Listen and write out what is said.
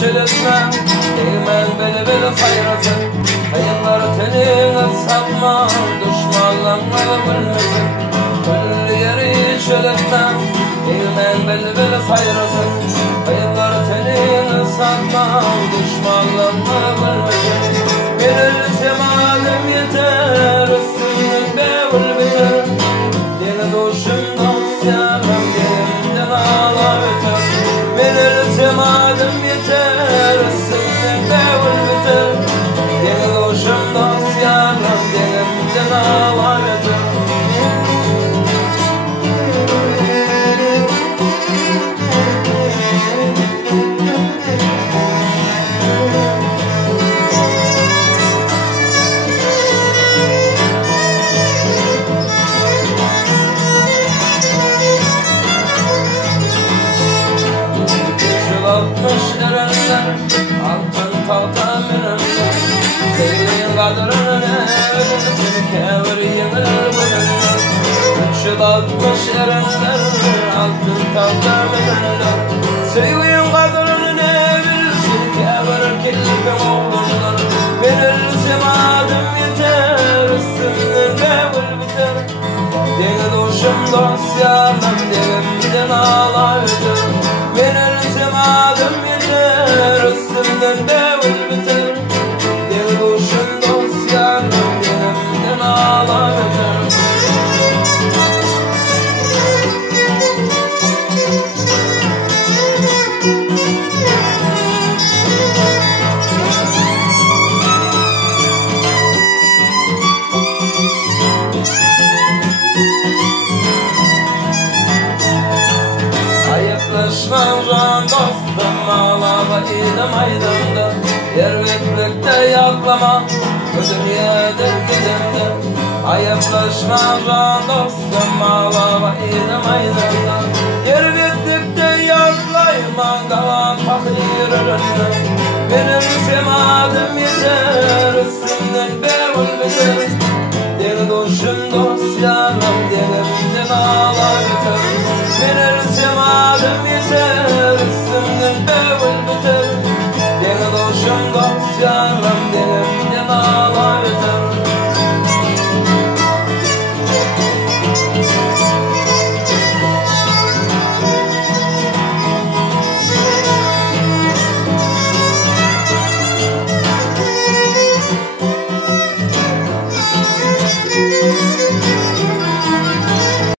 şeletme Eymen bele bele hayratın Hayırlar tenine satma Düşmanlarına bilmesin Kulli yeri şeletme Eymen bele bele hayratın Hayırlar tenine satma Düşmanlarına bilmesin Verilse madem yeter Üstünün bevul biter Deli doşumdan sevmem Dilimden ağlar öter Verilse madem yeter Üstünün bevul biter Deli doşumdan sevmem Dilimden ağlar öter Altın tahta minimler Senin kadrının evini Seni kevir yemilir bugünler 360 erenler Altın tahta minimler Senin kadrının evini Seni kevir kirli oğlumlar Verirse madem yeter Üstümden bevul biter Deli doşum dosyalam Dilimden ağlar öter Verirse madem yeter Üstümden bevul biter Deli doşum dosyalam Dilimden ağlar öter Ayıplaşmam can dostum Ağlama ile maydanda Yer bekmekte yaklama Bu dünyadır gidimde Ayıplaşmam can dostum Ağlama ile maydanda